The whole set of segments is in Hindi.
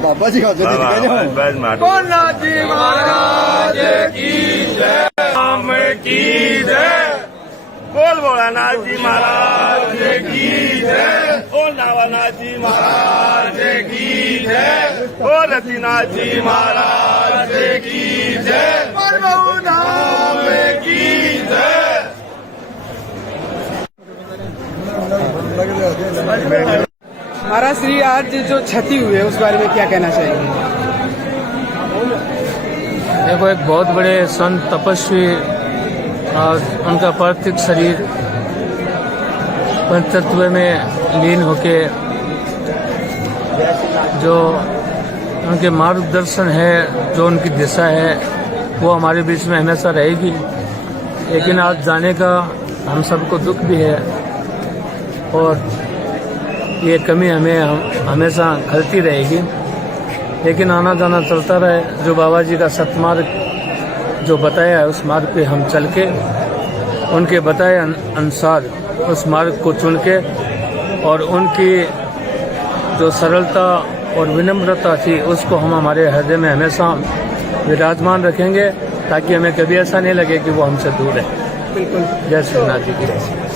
बाबा जी का बोल भोलानाथ जी महाराज की जय, ओ नावानाथ जी महाराज की जय, ओ रतिनाथ जी महाराज की जय, प्रभु धाम की जय। महाराज श्री आज जो क्षति हुई है उस बारे में क्या कहना चाहेंगे? देखो, एक बहुत बड़े संत तपस्वी और उनका पार्थिव शरीर पंचतत्व में लीन होके जो उनके मार्गदर्शन है, जो उनकी दिशा है, वो हमारे बीच में हमेशा रहेगी। लेकिन आज जाने का हम सबको दुख भी है और ये कमी हमें हमेशा खलती रहेगी। लेकिन आना जाना चलता रहे। जो बाबा जी का सतमार्ग जो बताया है उस मार्ग पे हम चल के उनके बताए अनुसार उस मार्ग को चुन के और उनकी जो सरलता और विनम्रता थी उसको हम हमारे हृदय में हमेशा विराजमान रखेंगे, ताकि हमें कभी ऐसा नहीं लगे कि वो हमसे दूर है। बिल्कुल। जय श्रीनाथ जी की।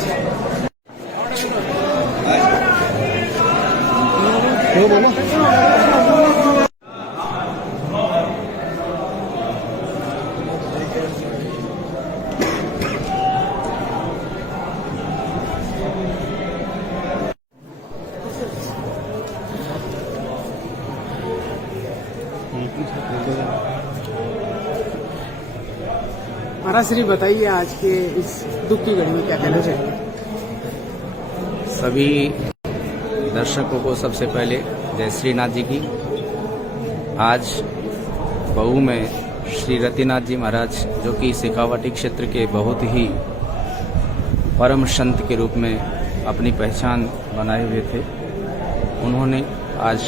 महाराज श्री बताइए, आज के इस दुख की घड़ी में क्या कहना चाहिए? सभी दर्शकों को सबसे पहले जय श्रीनाथ जी की। आज बहू में श्री रतिनाथ जी महाराज, जो कि शेखावाटी क्षेत्र के बहुत ही परम संत के रूप में अपनी पहचान बनाए हुए थे, उन्होंने आज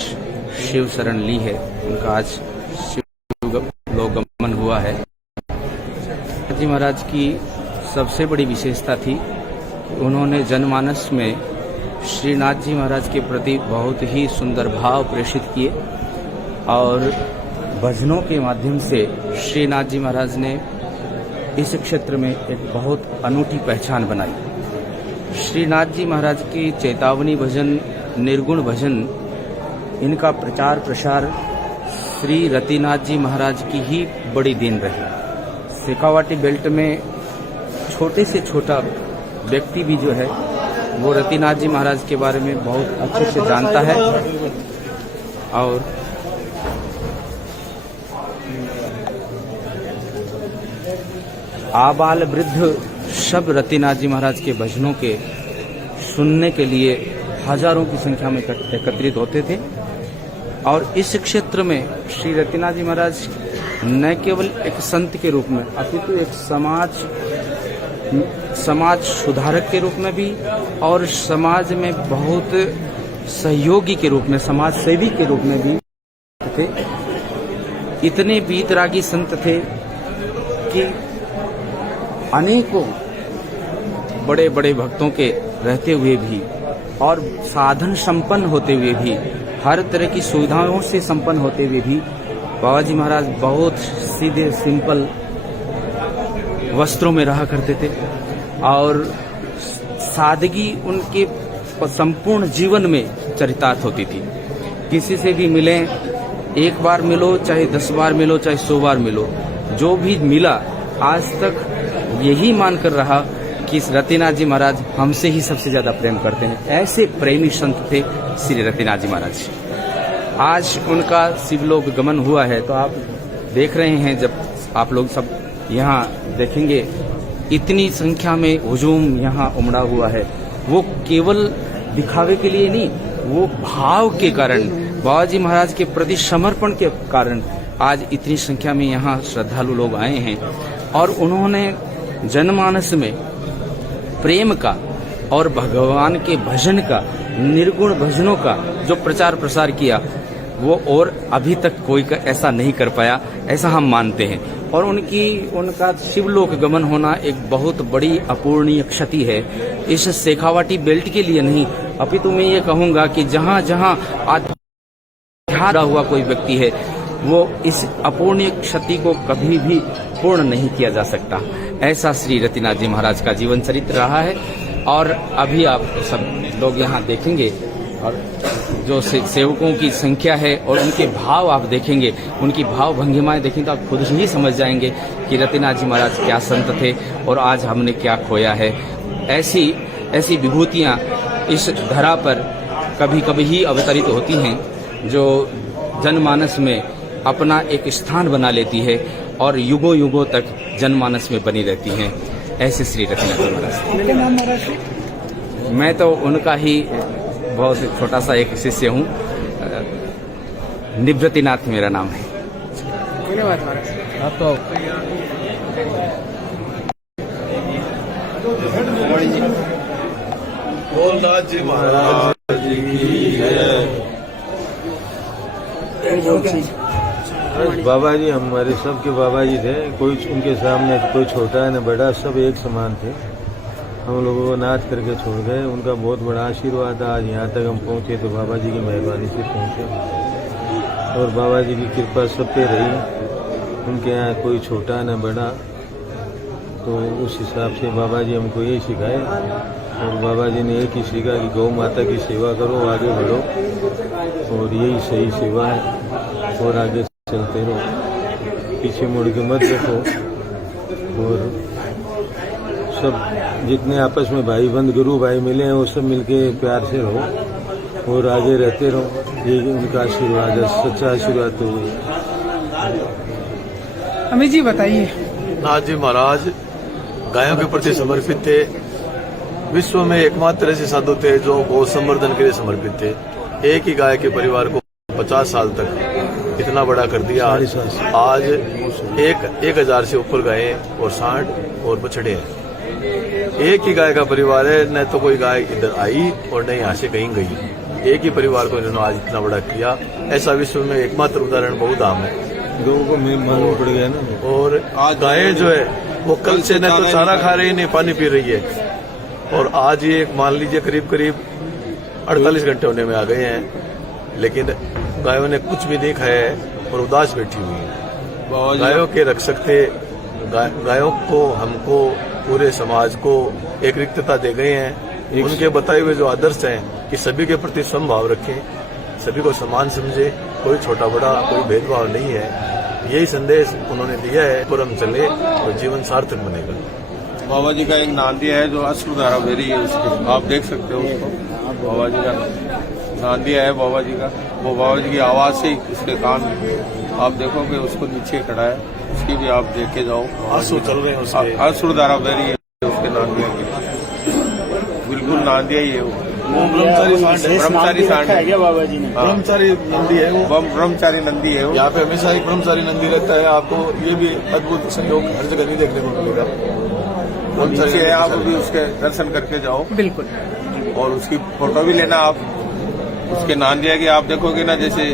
शिव शरण ली है। उनका आज शिव लोकगमन हुआ है। जी महाराज की सबसे बड़ी विशेषता थी उन्होंने जनमानस में श्रीनाथ जी महाराज के प्रति बहुत ही सुंदर भाव प्रेषित किए और भजनों के माध्यम से श्रीनाथ जी महाराज ने इस क्षेत्र में एक बहुत अनूठी पहचान बनाई। श्रीनाथ जी महाराज की चेतावनी भजन, निर्गुण भजन, इनका प्रचार प्रसार श्री रतिनाथ जी महाराज की ही बड़ी देन रही। शेखावाटी बेल्ट में छोटे से छोटा व्यक्ति भी जो है वो रतिनाथ जी महाराज के बारे में बहुत अच्छे से जानता है और आबाल वृद्ध सब रतिनाथ जी महाराज के भजनों के सुनने के लिए हजारों की संख्या में एकत्रित होते थे। और इस क्षेत्र में श्री रतिनाथ जी महाराज न केवल एक संत के रूप में अपितु एक समाज सुधारक के रूप में भी और समाज में बहुत सहयोगी के रूप में, समाज सेवी के रूप में भी थे। इतने वीतरागी संत थे कि अनेकों बड़े बड़े भक्तों के रहते हुए भी और साधन संपन्न होते हुए भी, हर तरह की सुविधाओं से संपन्न होते हुए भी बाबा जी महाराज बहुत सीधे सिंपल वस्त्रों में रहा करते थे और सादगी उनके संपूर्ण जीवन में चरितार्थ होती थी। किसी से भी मिले, एक बार मिलो चाहे 10 बार मिलो चाहे 100 बार मिलो, जो भी मिला आज तक यही मानकर रहा कि रतिनाथ जी महाराज हमसे ही सबसे ज्यादा प्रेम करते हैं। ऐसे प्रेमी संत थे श्री रतिनाथ जी महाराज। आज उनका शिवलोक गमन हुआ है तो आप देख रहे हैं, जब आप लोग सब यहाँ देखेंगे इतनी संख्या में हुजूम यहाँ उमड़ा हुआ है। वो केवल दिखावे के लिए नहीं, वो भाव के कारण, बाबा जी महाराज के प्रति समर्पण के कारण आज इतनी संख्या में यहाँ श्रद्धालु लोग आए हैं। और उन्होंने जनमानस में प्रेम का और भगवान के भजन का, निर्गुण भजनों का जो प्रचार प्रसार किया वो और अभी तक कोई ऐसा नहीं कर पाया, ऐसा हम मानते हैं। और उनका शिवलोक गमन होना एक बहुत बड़ी अपूर्णीय क्षति है इस शेखावाटी बेल्ट के लिए नहीं, अपितु मैं ये कहूंगा कि जहाँ जहाँ आध्यात्म हुआ कोई व्यक्ति है वो इस अपूर्णीय क्षति को कभी भी पूर्ण नहीं किया जा सकता। ऐसा श्री रतिनाथ जी महाराज का जीवन चरित्र रहा है। और अभी आप सब लोग यहाँ देखेंगे और जो सेवकों की संख्या है और उनके भाव आप देखेंगे, उनकी भाव भंगिमाएं देखेंगे तो आप खुद ही समझ जाएंगे कि रतिनाथ जी महाराज क्या संत थे और आज हमने क्या खोया है। ऐसी विभूतियाँ इस धरा पर कभी कभी ही अवतरित होती हैं जो जनमानस में अपना एक स्थान बना लेती है और युगों युगों तक जनमानस में बनी रहती हैं। ऐसे श्री रतिनाथ जी महाराज। मैं तो उनका ही बहुत छोटा सा एक शिष्य हूँ, निवृत्तिनाथ मेरा नाम है। धन्यवाद महाराज। आप तो बोलनाथ जी महाराज की जय। बाबा जी हमारे सबके बाबा जी थे, कोई उनके सामने कोई छोटा है न बड़ा, सब एक समान थे। हम लोगों को नाथ करके छोड़ गए, उनका बहुत बड़ा आशीर्वाद था। आज यहाँ तक हम पहुँचे तो बाबा जी की मेहरबानी से पहुँचे और बाबा जी की कृपा सब पे रही। उनके यहाँ कोई छोटा न बड़ा, तो उस हिसाब से बाबा जी हमको यही सिखाए और बाबा जी ने एक ही सीखा कि गौ माता की सेवा करो, आगे बढ़ो और यही सही सेवा है और आगे चलते रहो, पीछे मुड़ के मत देखो। और सब जितने आपस में भाई बंद गुरु भाई मिले हैं वो सब मिलके प्यार से रहो और आगे रहते रहो। ये उनका आशीर्वाद है, सच्चा आशीर्वाद तो वही। अमित जी बताइए। नाथ जी महाराज गायों के प्रति समर्पित थे। विश्व में एकमात्र ऐसे साधु थे जो गौ संवर्धन के लिए समर्पित थे। एक ही गाय के परिवार को 50 साल तक इतना बड़ा कर दिया। आज 1000 से ऊपर गाय और 60 और बछड़े हैं। एक ही गाय का परिवार है, न तो कोई गाय इधर आई और न यहाँ से कहीं गई। एक ही परिवार को इन्होंने आज इतना बड़ा किया। ऐसा विश्व में एकमात्र उदाहरण बहुत आम है। लोगों को मालूम पड़ गया ना। और गाय जो है वो कल से न तो चारा खा रही है न पानी पी रही है। और आज ये मान लीजिए करीब करीब 48 घंटे होने में आ गए हैं, लेकिन गायों ने कुछ भी नहीं खाया है और उदास बैठी हुई है। गायों के रक्षक थे, गायों को, हमको, पूरे समाज को एक रिक्तता दे गए हैं। उनके बताए हुए जो आदर्श हैं कि सभी के प्रति समभाव रखें, सभी को समान समझे, कोई छोटा बड़ा कोई भेदभाव नहीं है, यही संदेश उन्होंने दिया है। पर हम चले तो जीवन सार्थक बनेगा। बाबा जी का एक नांदिया है जो अश्रुधारा बह रही है उसकी, आप देख सकते हो उसको। बाबा जी का नांदिया है बाबा जी का, वो बाबा जी की आवाज से ही उसके कान आप देखोगे, उसको नीचे खड़ा है, उसकी भी आप देख के जाओ, आंसू चल रहे हैं उसके, अश्रुधारा बह रही है उसके नांदिया की, बिल्कुल नांदिया ही है वो। ब्रह्मचारी सांड है क्या बाबा जी ने? ब्रह्मचारी नंदी है वो, ब्रह्मचारी नंदी है वो। यहाँ पे हमेशा एक ब्रह्मचारी नंदी रहता है। आपको ये भी अद्भुत संयोग हर जगह नहीं देखने को मिलेगा। नीचे है, आप भी उसके दर्शन करके जाओ बिल्कुल, और उसकी फोटो भी लेना आप। उसके नांदिया की आप देखोगे ना, जैसे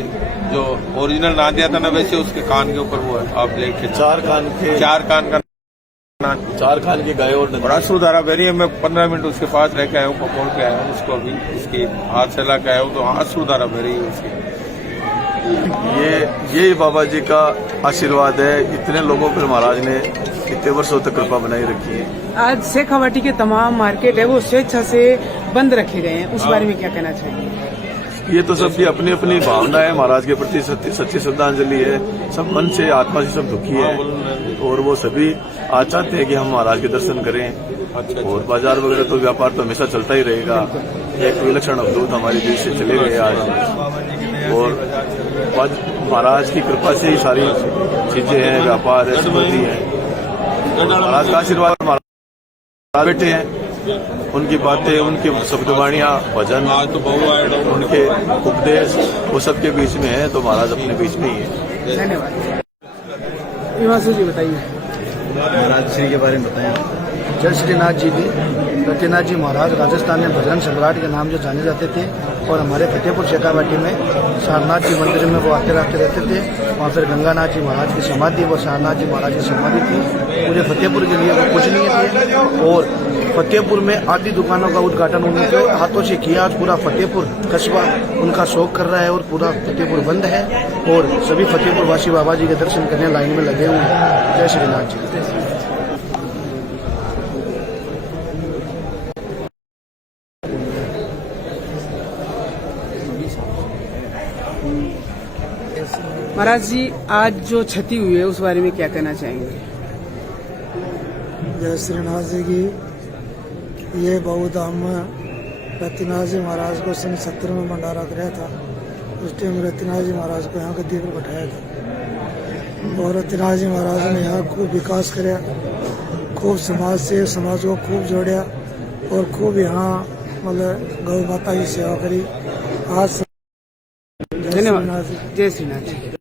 जो ओरिजिनल नांदिया था ना, वैसे उसके कान के ऊपर वो है, आप देख के। चार कान का चार खान की गाय और बड़ा सुधारा बेरी है। मैं 15 मिनट उसके पास रह के आया हूँ, पकड़ के आया हूँ उसको, अभी उसकी हाथ से ला के आया हूँ, तो हाथ सुधारा बेरी है उसकी। ये बाबा जी का आशीर्वाद है। इतने लोगों पर महाराज ने इतने वर्षों तक कृपा बनाई रखी है। आज शेखावाटी के तमाम मार्केट है वो स्वेच्छा से बंद रखे गए हैं, उस बारे में क्या कहना चाहेंगे? ये तो सबकी अपनी अपनी भावना है, महाराज के प्रति सच्ची श्रद्धांजलि है। सब मन से, आत्मा से सब दुखी है और वो सभी आज चाहते हैं कि हम महाराज के दर्शन करें। और बाजार वगैरह तो व्यापार तो हमेशा चलता ही रहेगा। एक विलक्षण अवधूत हमारे बीच से चले गए आज, और महाराज की कृपा से ही सारी चीजें हैं, व्यापार है, समृद्धि है। महाराज का आशीर्वाद, महाराज बैठे हैं, उनकी बातें, उनकी शब्दवाणियां, भजन, उनके उपदेश वो सबके बीच में है, तो महाराज अपने बीच में ही है। धन्यवाद। हिमांशु जी बताइए महाराज श्री के बारे में बताएं। जय श्रीनाथ जी की। रतिनाथ जी महाराज राजस्थान में भजन सम्राट के नाम जो जाने जाते थे, और हमारे फतेहपुर शेखावाटी में सारनाथ जी मंदिर में वो आते रहते थे। वहाँ फिर गंगानाथ जी महाराज की समाधि, वो सारनाथ जी महाराज की समाधि थी। पूरे फतेहपुर के लिए वो पूजनीय थे, और फतेहपुर में आदि दुकानों का उद्घाटन उनके हाथों से किया। आज पूरा फतेहपुर कस्बा उनका शौक कर रहा है, और पूरा फतेहपुर बंद है, और सभी फतेहपुर वासी बाबा जी के दर्शन करने लाइन में लगे हुए हैं। जय श्रीनाथ जी। महाराज जी, आज जो क्षति हुई है उस बारे में क्या कहना चाहेंगे? जय श्रीनाथ जी की। ये बहुधाम में रतिनाथ जी महाराज को सन 70 में भंडारा कराया था। उस टाइम रतिनाथ जी महाराज को यहाँ गद्दी पर बैठाया था, और रतिनाथ जी महाराज ने यहाँ खूब विकास कराया, खूब समाज को खूब जोड़ा, और खूब यहाँ मतलब गौ माता की सेवा करी। आज धन्यवाद। जय श्रीनाथ जी।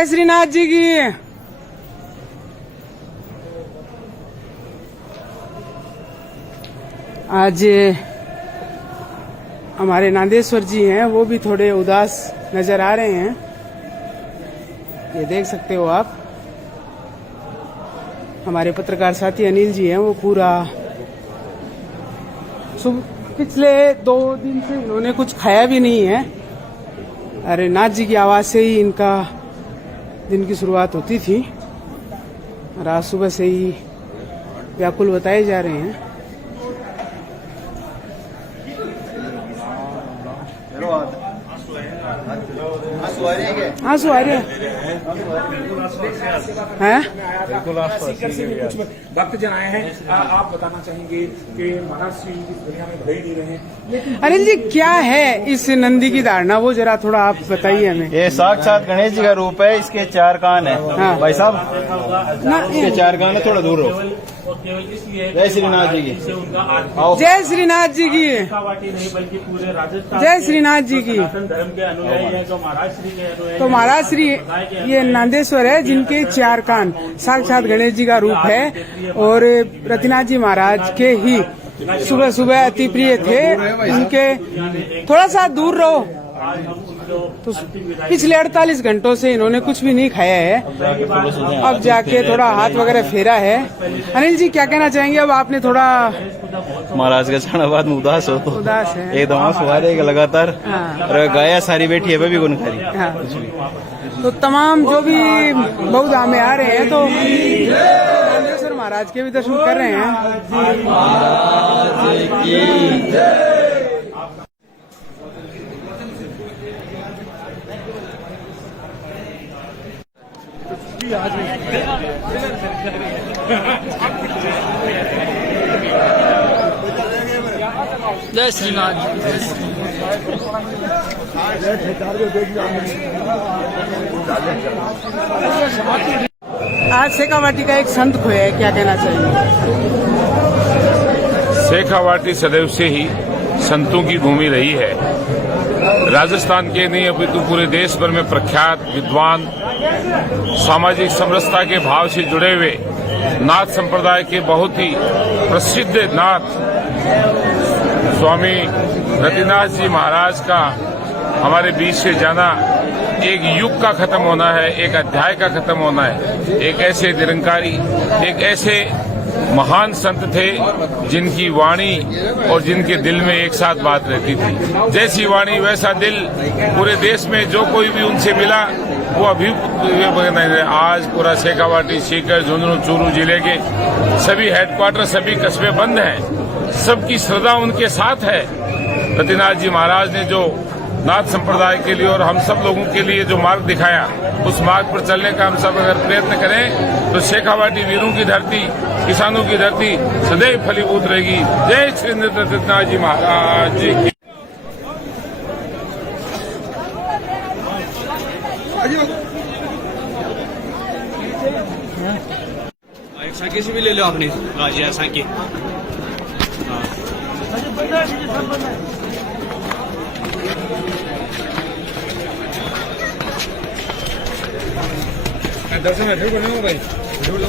जय श्रीनाथ जी की। आज हमारे नांदेश्वर जी हैं, वो भी थोड़े उदास नजर आ रहे हैं। ये देख सकते हो आप। हमारे पत्रकार साथी अनिल जी हैं, वो पूरा पिछले 2 दिन से इन्होंने कुछ खाया भी नहीं है। अरे नाथ जी की आवाज से ही इनका दिन की शुरुआत होती थी और आज सुबह से ही व्याकुल बताए जा रहे हैं। आंसू आ रहे हैं। भक्त जन आए हैं, आप बताना चाहेंगे कि महाराज श्री इस दुनिया में भले नहीं रहे। अनिल जी, क्या है इस नंदी की धारणा, वो जरा थोड़ा आप बताइए हमें। ये साक्षात गणेश जी का रूप है। इसके 4 कान है। हाँ। भाई साहब, ना इसके 4 कान है, थोड़ा दूर रहो। जय श्रीनाथ जी की। आओ। जय श्रीनाथ जी की। नहीं बल्कि पूरे राजस्थान जय श्रीनाथ जी की। धर्म के अनुयायी है, जो महाराज श्री के अनुयायी तो महाराज श्री ये नांदेश्वर है, जिनके 4 कान साक्षात गणेश जी का रूप है और रतिनाथ जी महाराज के ही सुबह सुबह अति प्रिय थे। उनके थोड़ा सा दूर रहो। तो पिछले 48 घंटों से इन्होंने कुछ भी नहीं खाया है। अब जाके थोड़ा हाथ वगैरह फेरा है। अनिल जी, क्या कहना चाहेंगे? अब आपने थोड़ा महाराज का जाना बाद में उदास हो तो उदास है। एकदम आंसू आ रहे लगातार। हाँ। और गाया सारी बैठी है, वे भी कौन खा रही। हाँ। तो तमाम जो भी बहुधाम में आ रहे हैं तो नांदेश्वर महाराज के भी दर्शन कर रहे हैं। जय श्रीनाथ। आज शेखावाटी का एक संत खोया है, क्या कहना चाहिए? शेखावाटी सदैव से ही संतों की भूमि रही है। राजस्थान के नहीं अपितु पूरे देश भर में प्रख्यात विद्वान, सामाजिक समरसता के भाव से जुड़े हुए नाथ संप्रदाय के बहुत ही प्रसिद्ध नाथ स्वामी रतिनाथ जी महाराज का हमारे बीच से जाना एक युग का खत्म होना है, एक अध्याय का खत्म होना है। एक ऐसे निरंकारी, एक ऐसे महान संत थे जिनकी वाणी और जिनके दिल में एक साथ बात रहती थी। जैसी वाणी वैसा दिल। पूरे देश में जो कोई भी उनसे मिला वो अभी आज पूरा शेखावाटी, सीकर, झुंझुनू, चूरू जिले के सभी हेडक्वार्टर, सभी कस्बे बंद हैं। सबकी श्रद्धा उनके साथ है। रतिनाथ जी महाराज ने जो नाथ संप्रदाय के लिए और हम सब लोगों के लिए जो मार्ग दिखाया, उस मार्ग पर चलने का हम सब अगर प्रयत्न करें तो शेखावाटी वीरों की धरती, किसानों की धरती सदैव फलीभूत रहेगी। जय श्री रतिनाथ जी महाराज जी की। साकी से भी ले लो आपने गाजिया साकी। दर्शन में वीडियो बनाओ भाई, वीडियो लो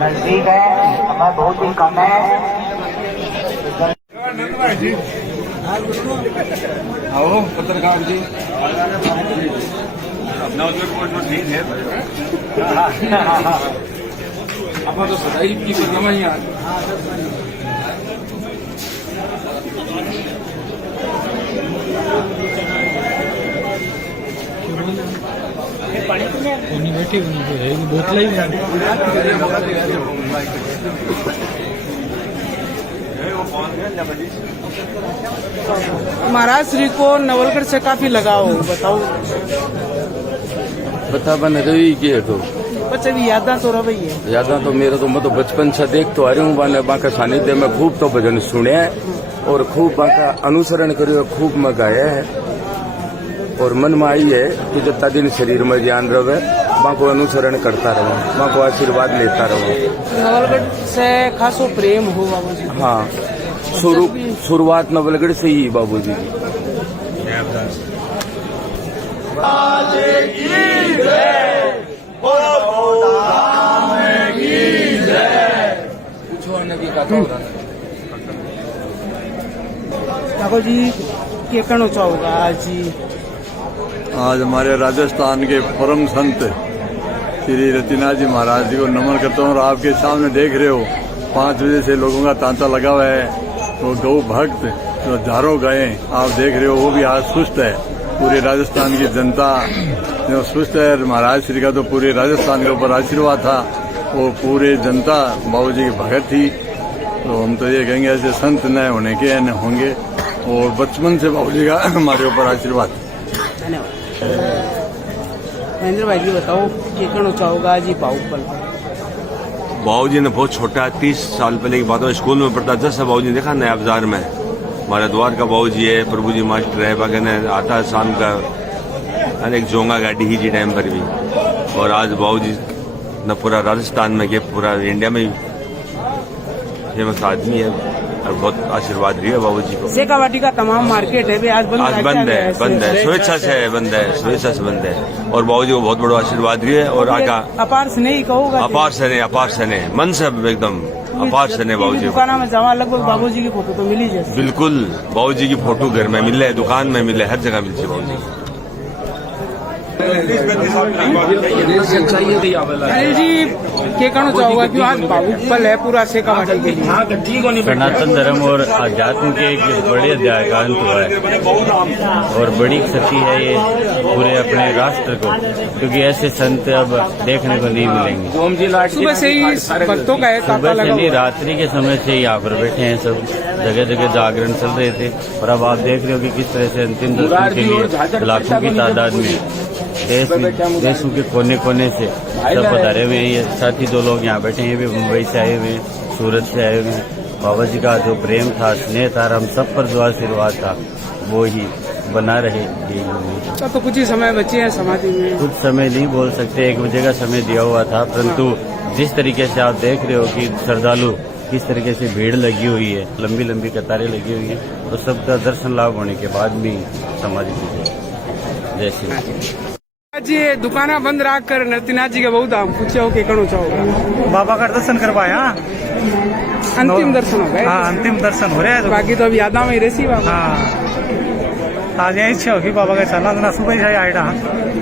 नजदीक है, हमें बहुत ही कम है। आओ पत्रकार जी, अपना उसमें ठीक है। अपना तो सदाई की बदनामा ही आज। बैठी बोतल ही महाराज श्री को नवलगढ़ से काफी लगाव हो, बताओ। बता बन रही की है तो बच्चे भी यादा तो रही है। यादा तो मेरे तो मैं तो बचपन से देख तो आ रही हूँ। बाने बाका सानिध्य में खूब तो भजन सुने और खूब बाका अनुसरण करियो, खूब में गाया है। और मन में आई है कि जितना दिन शरीर में ज्ञान रहे माँ को अनुसरण करता रहो, माँ को आशीर्वाद लेता रहो। नवलगढ़ से खासो प्रेम हो बाबूजी। हाँ, शुरुआत नवलगढ़ से ही बाबूजी की। ठाकुर जी के कहना चाहोगा आज आज हमारे राजस्थान के परम संत श्री रतिनाथ जी महाराज जी को नमन करता हूँ। और आपके सामने देख रहे हो 5 बजे से लोगों का तांता लगा हुआ है। तो गौ भक्त जो हजारों गायें आप देख रहे हो वो भी आज सुस्त है। पूरे राजस्थान की जनता जो सुस्त है, महाराज श्री का तो पूरे राजस्थान के ऊपर आशीर्वाद था। वो पूरे जनता बाबूजी की भगत थी। तो हम तो ये कहेंगे ऐसे संत न होने के न होंगे। और बचपन से बाबूजी का हमारे ऊपर आशीर्वाद। महेंद्र भाई जी बताओ कि कहना चाहोगा जी बाहुपल? बाबूजी ने बहुत छोटा 30 साल पहले की बात है, स्कूल में पढ़ता 10 साल बाबूजी ने देखा नया बाजार में हमारे द्वार का बाबूजी है, प्रभु जी मास्टर है, बगने आता है शाम का एक जोंगा गाड़ी ही जी टाइम पर भी। और आज बाबूजी न पूरा राजस्थान में के पूरा इंडिया में फेमस आदमी है और बहुत आशीर्वाद रही है बाबूजी को। शेखावाटी का तमाम मार्केट है आज बंद है स्वेच्छा से बंद है। और बाबूजी को बहुत बड़ा आशीर्वाद रही है। और आगा अपार से नहीं कहूँगा, अपार से नहीं मन से एकदम अपार से नहीं। बाबूजी दुकान में जावा लगभग बाबूजी की फोटो तो मिली जैसे। बिल्कुल बाबूजी की फोटो घर में मिले, दुकान में मिले, हर जगह मिलती है बाबूजी। अनिल जी क्या कहना चाहोगा कि आज बाहुपल है पूरा शेखावाटी के लिए? सनातन धर्म और अध्यात्म के एक बड़े अध्याय का अंत हुआ है और बड़ी क्षति है ये पूरे अपने राष्ट्र को, क्योंकि ऐसे संत अब देखने को नहीं मिलेंगे। सुबह से ही भक्तों का सुबह से नहीं रात्रि के समय से यहाँ पर बैठे हैं, सब जगह जगह जागरण चल रहे थे। और अब आप देख रहे हो कि किस तरह से अंतिम दर्शन के लिए लाखों की तादाद में देशों के कोने कोने से सब पधारे हुए हैं। ये साथी 2 लोग यहाँ बैठे हैं, भी मुंबई से आए हुए हैं, सूरत से आए हुए हैं। बाबा जी का जो प्रेम था, स्नेह था, हम सब पर जो आशीर्वाद था वो ही बना रहे। तो कुछ ही समय बचे हैं समाधि में। कुछ समय नहीं बोल सकते, 1 बजे का समय दिया हुआ था, परंतु जिस तरीके से आप देख रहे हो कि श्रद्धालु किस तरीके से भीड़ लगी हुई है, लंबी लंबी कतारें लगी हुई है, तो सबका दर्शन लाभ होने के बाद भी समाधि की जैसे आज ये दुकाना बंद रख कर नरतिनाथ जी का बहुत हम पूछे हो के कहना चाहोगा? बाबा का दर्शन करवाया, अंतिम दर्शन हो गए। हाँ, अंतिम दर्शन हो रहे हैं। बाकी तो अब यादा में ही रेसी बाबा। हाँ, आज यही इच्छा होगी बाबा का चलना ना सुबह से आएगा।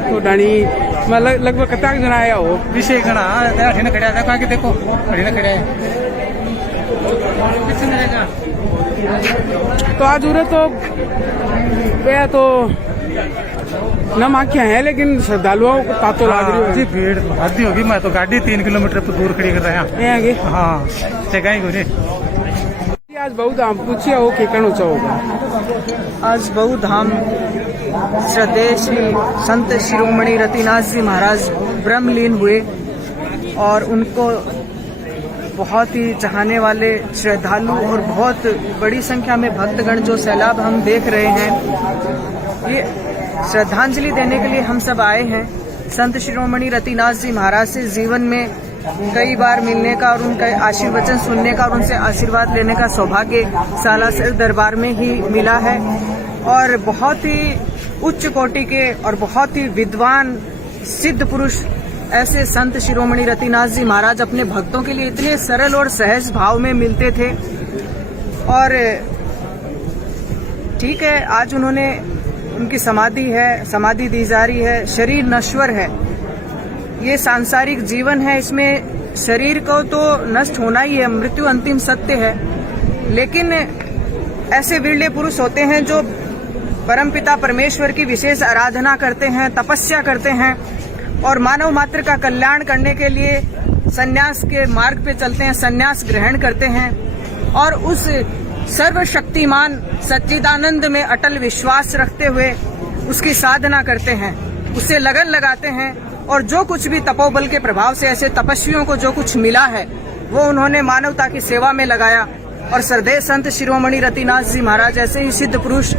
तो डाणी लगभग कताक जना आया हो विषय गणा खड़े खड़ा था कहा कि देखो खड़े खड़े है। तो आज उरे तो वे तो नम आँखें हैं, लेकिन श्रद्धालुओं को तातो लाग रही है जी। भीड़ आधी होगी। मैं तो गाड़ी 3 किलोमीटर पर दूर खड़ी कर रहा हूँ आगे। हाँ जगह ही आज बहुत हम पूछिए हो के कहना चाहोगा? आज बहुत धाम श्रद्धेय श्री संत शिरोमणि रतिनाथ जी महाराज ब्रह्मलीन हुए और उनको बहुत ही चाहने वाले श्रद्धालु और बहुत बड़ी संख्या में भक्तगण जो सैलाब हम देख रहे हैं, ये श्रद्धांजलि देने के लिए हम सब आए हैं। संत शिरोमणि रतिनाथ जी महाराज से जीवन में कई बार मिलने का और उनका आशीर्वचन सुनने का और उनसे आशीर्वाद लेने का सौभाग्य सालासर दरबार में ही मिला है। और बहुत ही उच्च कोटि के और बहुत ही विद्वान सिद्ध पुरुष ऐसे संत शिरोमणि रतिनाथ जी महाराज अपने भक्तों के लिए इतने सरल और सहज भाव में मिलते थे। और ठीक है, आज उन्होंने उनकी समाधि है, समाधि दी जा रही है। शरीर नश्वर है, ये सांसारिक जीवन है, इसमें शरीर को तो नष्ट होना ही है, मृत्यु अंतिम सत्य है। लेकिन ऐसे विरले पुरुष होते हैं जो परमपिता परमेश्वर की विशेष आराधना करते हैं, तपस्या करते हैं और मानव मात्र का कल्याण करने के लिए संन्यास के मार्ग पे चलते हैं, संन्यास ग्रहण करते हैं और उस सर्वशक्तिमान सच्चिदानंद में अटल विश्वास रखते हुए उसकी साधना करते हैं, उससे लगन लगाते हैं। और जो कुछ भी तपोबल के प्रभाव से ऐसे तपस्वियों को जो कुछ मिला है वो उन्होंने मानवता की सेवा में लगाया। और श्रद्धेय संत शिरोमणि रतिनाथ जी महाराज ऐसे ही सिद्ध पुरुष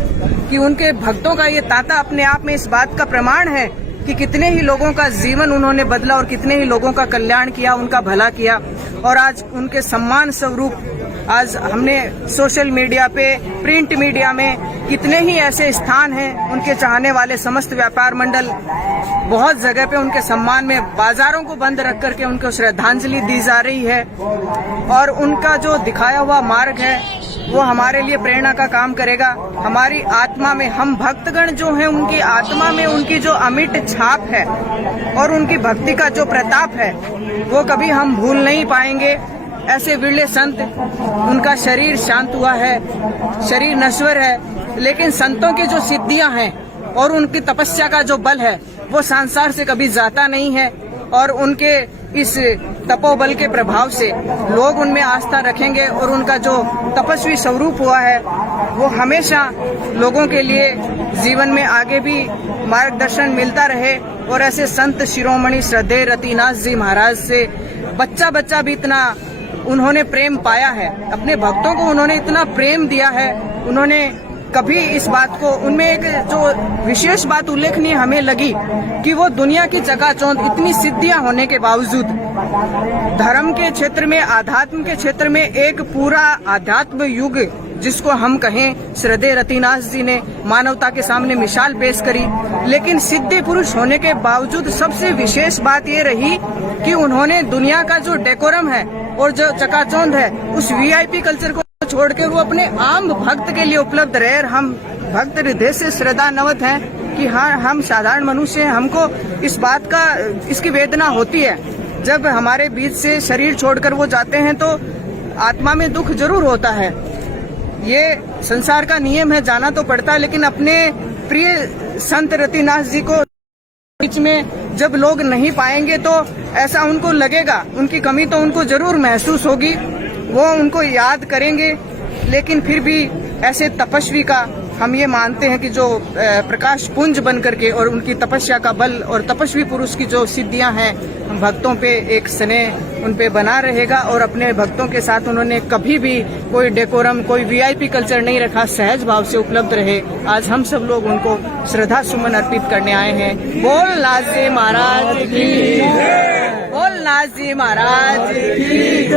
कि उनके भक्तों का ये तांता अपने आप में इस बात का प्रमाण है कि कितने ही लोगों का जीवन उन्होंने बदला और कितने ही लोगों का कल्याण किया, उनका भला किया। और आज उनके सम्मान स्वरूप आज हमने सोशल मीडिया पे, प्रिंट मीडिया में कितने ही ऐसे स्थान हैं, उनके चाहने वाले समस्त व्यापार मंडल बहुत जगह पे उनके सम्मान में बाजारों को बंद रख करके उनको श्रद्धांजलि दी जा रही है। और उनका जो दिखाया हुआ मार्ग है वो हमारे लिए प्रेरणा का काम करेगा। हमारी आत्मा में, हम भक्तगण जो हैं उनकी आत्मा में उनकी जो अमिट छाप है और उनकी भक्ति का जो प्रताप है वो कभी हम भूल नहीं पाएंगे। ऐसे विरले संत, उनका शरीर शांत हुआ है, शरीर नश्वर है, लेकिन संतों की जो सिद्धियां हैं और उनकी तपस्या का जो बल है वो संसार से कभी जाता नहीं है। और उनके इस तपोबल के प्रभाव से लोग उनमें आस्था रखेंगे और उनका जो तपस्वी स्वरूप हुआ है वो हमेशा लोगों के लिए जीवन में आगे भी मार्गदर्शन मिलता रहे। और ऐसे संत शिरोमणि श्रद्धेय रतिनाथ जी महाराज से बच्चा भी इतना उन्होंने प्रेम पाया है, अपने भक्तों को उन्होंने इतना प्रेम दिया है। उन्होंने कभी इस बात को, उनमें एक जो विशेष बात उल्लेखनीय हमें लगी कि वो दुनिया की चकाचौंध इतनी सिद्धियां होने के बावजूद धर्म के क्षेत्र में, आध्यात्म के क्षेत्र में एक पूरा आध्यात्म युग जिसको हम कहें, श्रद्धेय रतिनाथ जी ने मानवता के सामने मिसाल पेश करी। लेकिन सिद्धि पुरुष होने के बावजूद सबसे विशेष बात ये रही कि उन्होंने दुनिया का जो डेकोरम है और जो चकाचौंध है उस वीआईपी कल्चर को छोड़कर वो अपने आम भक्त के लिए उपलब्ध रहे। हम भक्त हृदय से श्रद्धान्वित हैं कि हाँ, हम साधारण मनुष्य हैं, हमको इस बात का, इसकी वेदना होती है जब हमारे बीच से शरीर छोड़कर वो जाते हैं तो आत्मा में दुख जरूर होता है। ये संसार का नियम है, जाना तो पड़ता है। लेकिन अपने प्रिय संत रतिनाथ जी को बीच में जब लोग नहीं पाएंगे तो ऐसा उनको लगेगा, उनकी कमी तो उनको जरूर महसूस होगी, वो उनको याद करेंगे। लेकिन फिर भी ऐसे तपस्वी का हम ये मानते हैं कि जो प्रकाश पुंज बन करके और उनकी तपस्या का बल और तपस्वी पुरुष की जो सिद्धियां हैं, हम भक्तों पे एक स्नेह उन पे बना रहेगा। और अपने भक्तों के साथ उन्होंने कभी भी कोई डेकोरम, कोई वीआईपी कल्चर नहीं रखा, सहज भाव से उपलब्ध रहे। आज हम सब लोग उनको श्रद्धा सुमन अर्पित करने आए हैं। बोल नाथ जी महाराज की, बोल नाथ जी महाराज की।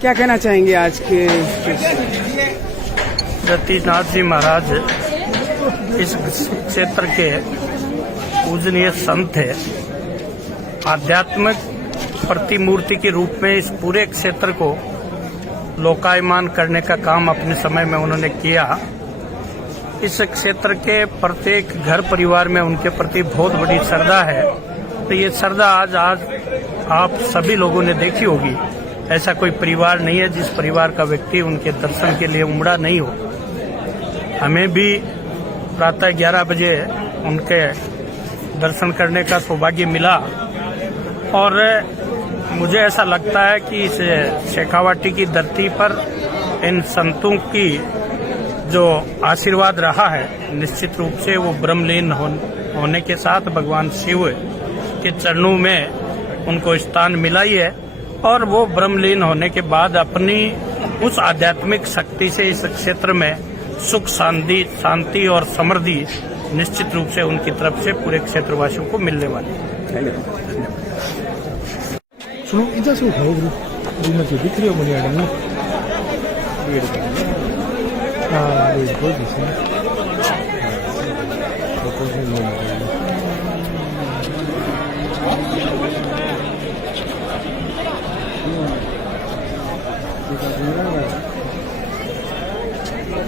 क्या कहना चाहेंगे आज के? रतिनाथ जी महाराज इस क्षेत्र के पूजनीय संत है। आध्यात्मिक प्रतिमूर्ति के रूप में इस पूरे क्षेत्र को लोकायमान करने का काम अपने समय में उन्होंने किया। इस क्षेत्र के प्रत्येक घर परिवार में उनके प्रति बहुत बड़ी श्रद्धा है। तो ये श्रद्धा आज आप सभी लोगों ने देखी होगी। ऐसा कोई परिवार नहीं है जिस परिवार का व्यक्ति उनके दर्शन के लिए उमड़ा नहीं हो। हमें भी प्रातः 11 बजे उनके दर्शन करने का सौभाग्य मिला और मुझे ऐसा लगता है कि इस शेखावाटी की धरती पर इन संतों की जो आशीर्वाद रहा है, निश्चित रूप से वो ब्रह्मलीन होने के साथ भगवान शिव के चरणों में उनको स्थान मिला ही है। और वो ब्रह्मलीन होने के बाद अपनी उस आध्यात्मिक शक्ति से इस क्षेत्र में सुख, शांति और समृद्धि निश्चित रूप से उनकी तरफ से पूरे क्षेत्रवासियों को मिलने वाली है।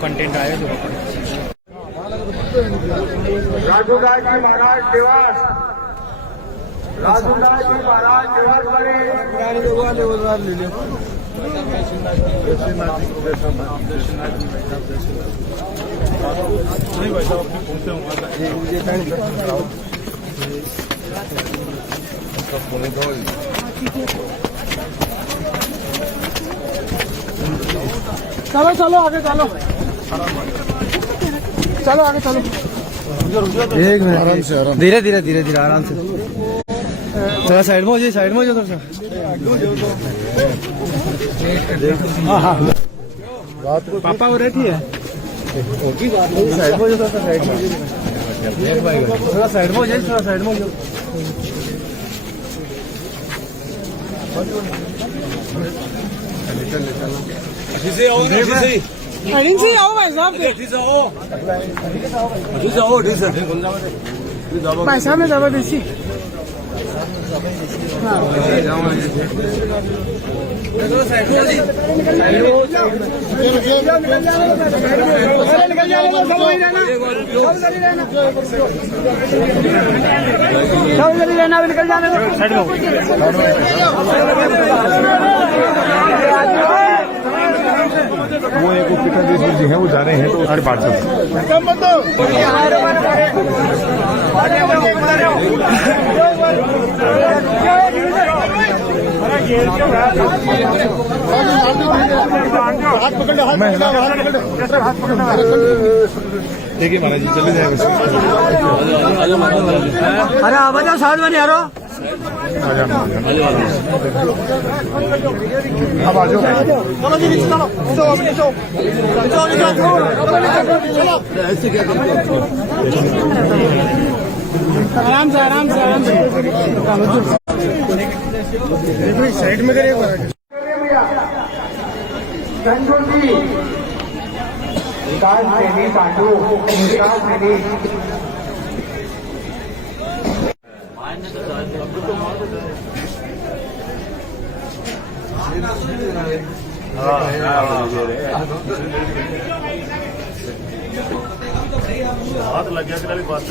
कंटेंट आया जो राजूदास जी महाराज निवास, राजूदास जी महाराज निवास चलो चलो आगे चलो, चलो आगे चलो। एक मिनट, आराम से, आराम, धीरे धीरे धीरे धीरे आराम से। थोड़ा साइड में हो जाए, साइड में हो जाए थोड़ा सा। हाँ हाँ, पापा वो रहती है साइड में हो जाए, थोड़ा साइड में हो जाए, थोड़ा साइड में हो जाए, थोड़ा साइड में हो जाए। से आओ भाई साहब, भाई साहब में जबरदस्ती। निकल जाने वो एक पिताजी जी हैं, वो जा रहे हैं तो साढ़े 5 देखिए महाराज जी चले जाएंगे। अरे आवाज साथ में यारो, अब आ जाओ। आराम से आराम से आराम से साइड में करिए। हाथ लग गया कि बात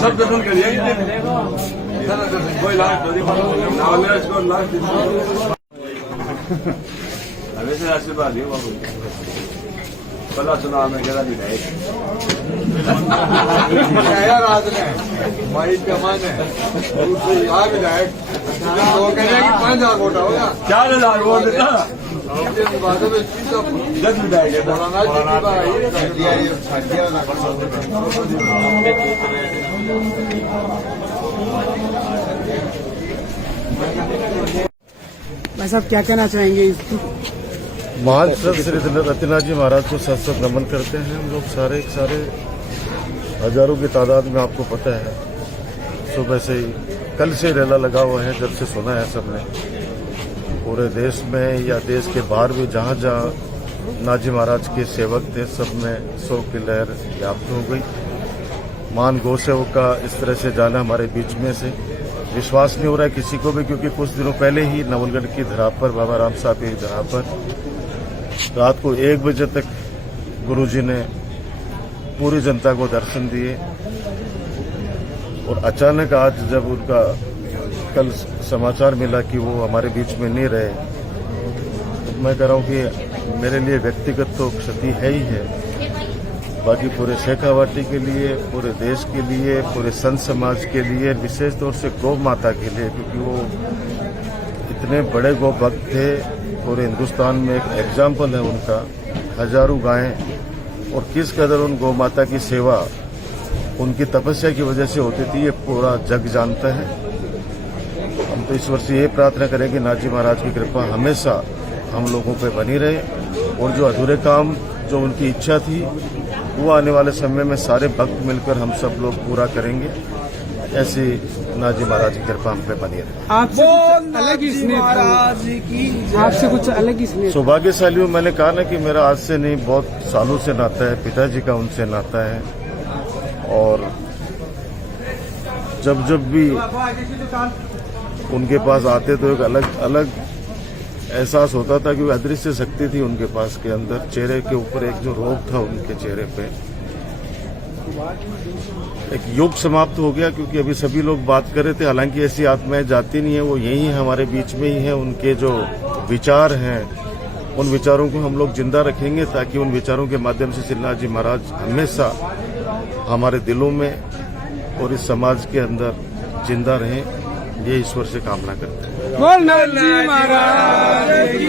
सब दर्शन करिए। कोई लास्ट हमेशा आशीर्वाद दियो बाबू। भला सुना मैं कह विधायक रात में माइक का मान है विधायक 5,000 वोट होगा, 4,000 वोट देता जब विधायक भाई साहब क्या कहना चाहेंगे? महान श्री रतिनाथ जी महाराज को सत सत नमन करते हैं हम लोग सारे हजारों की तादाद में। आपको पता है सुबह से ही, कल से रेला लगा हुआ है, जब से सुना है सबने। पूरे देश में या देश के बाहर भी जहां जहां नाथ जी महाराज के सेवक थे, सब में शोक की लहर व्याप्त हो गई। महान गौ सेवक का इस तरह से जाना हमारे बीच में से विश्वास नहीं हो रहा है किसी को भी, क्योंकि कुछ दिनों पहले ही नवलगढ़ की धरा पर, बाबा राम साहब की धरा पर रात को 1 बजे तक गुरुजी ने पूरी जनता को दर्शन दिए। और अचानक आज जब उनका कल समाचार मिला कि वो हमारे बीच में नहीं रहे, तो मैं कह रहा हूं कि मेरे लिए व्यक्तिगत तो क्षति है ही है, बाकी पूरे शेखावाटी के लिए, पूरे देश के लिए, पूरे संत समाज के लिए, विशेष तौर से गौ माता के लिए, क्योंकि वो इतने बड़े गौ भक्त थे। पूरे हिंदुस्तान में एक एग्जाम्पल है उनका, हजारों गायें, और किस कदर उन गौ माता की सेवा उनकी तपस्या की वजह से होती थी, ये पूरा जग जानता है। हम तो ईश्वर से ये प्रार्थना करें कि नाथ जी महाराज की कृपा हमेशा हम लोगों पे बनी रहे, और जो अधूरे काम, जो उनकी इच्छा थी, वो आने वाले समय में सारे भक्त मिलकर हम सब लोग पूरा करेंगे। ऐसी नाथ जी महाराज की कृपा हम पे बनी रहे। आपसे कुछ अलग ही स्नेह। सौभाग्यशाली हूँ, मैंने कहा ना कि मेरा आज से नहीं, बहुत सालों से नाता है, पिताजी का उनसे नाता है। और जब जब भी उनके पास आते तो एक अलग एहसास होता था कि अदृश्य शक्ति थी उनके पास के अंदर। चेहरे के ऊपर एक जो रोग था उनके चेहरे पे, एक युग समाप्त हो गया, क्योंकि अभी सभी लोग बात कर रहे थे। हालांकि ऐसी आत्माएं जाती नहीं है, वो यही है, हमारे बीच में ही है। उनके जो विचार हैं, उन विचारों को हम लोग जिंदा रखेंगे, ताकि उन विचारों के माध्यम से श्रीनाथ जी महाराज हमेशा हमारे दिलों में और इस समाज के अंदर जिंदा रहें। ये ईश्वर से कामना करते हैं। बोल नाथ जी महाराज।